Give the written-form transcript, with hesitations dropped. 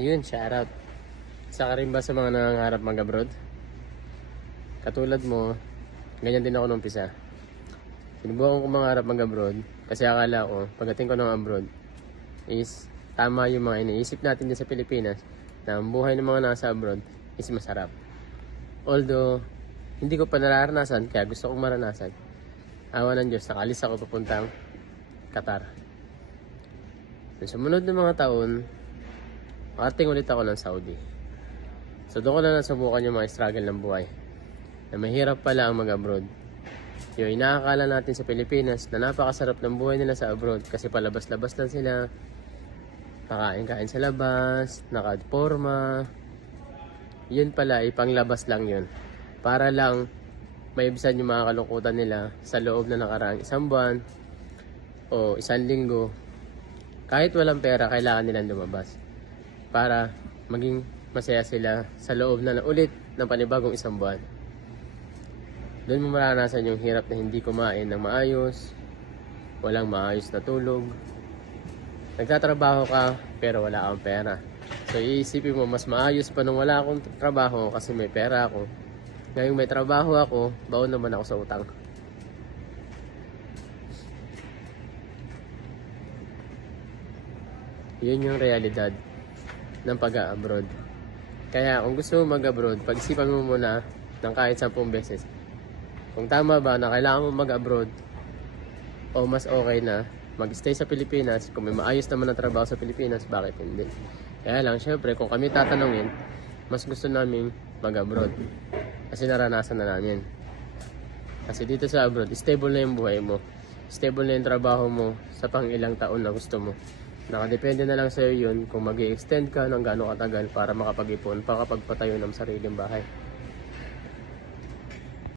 Yun, shoutout. Isa ka rin ba sa mga nangangarap mag-abroad? Katulad mo, ganyan din ako nung umpisa. Sinubukan ko mangarap mag-abroad kasi akala ko, pagdating ko ng abroad, is tama yung mga iniisip natin din sa Pilipinas na ang buhay ng mga nasa abroad is masarap. Although, hindi ko pa nararanasan, kaya gusto kong maranasan. Awa ng Diyos, nakalis ako papuntang Qatar. Sa sumunod ng mga taon, makating ulit ako ng Saudi. So doon ko na nasubukan yung mga struggle ng buhay. Na mahirap pala ang mag-abroad. Yung inaakala natin sa Pilipinas na napakasarap ng buhay nila sa abroad kasi palabas-labas lang sila. Pakain-kain sa labas, nakaporma. Yun pala, ipanglabas lang yun. Para lang maibsan yung mga kalungkutan nila sa loob na nakaraang isang buwan o isang linggo. Kahit walang pera, kailangan nilang lumabas para maging masaya sila sa loob na ulit ng panibagong isang buwan. Doon mo maranasan yung hirap na hindi kumain ng maayos, walang maayos na tulog. Nagtatrabaho ka pero wala kang pera. So iisipin mo mas maayos pa nung wala akong trabaho kasi may pera ako. Ngayong may trabaho ako, baon naman ako sa utang. Yun yung realidad ng pag-abroad. Kaya kung gusto mo mag-abroad, pag-isipan mo muna ng kahit 10 beses. Kung tama ba na kailangan mo mag-abroad o mas okay na mag-stay sa Pilipinas, kung may maayos naman na trabaho sa Pilipinas, bakit hindi? Kaya lang, syempre, kung kami tatanungin, mas gusto namin mag-abroad. Kasi naranasan na namin. Kasi dito sa abroad, stable na yung buhay mo. Stable na yung trabaho mo sa pang ilang taon na gusto mo. Nakadepende na lang sa'yo yun kung mag-i-extend ka ng gaano katagal para makapag-ipon, pakapagpatayo ng sariling bahay.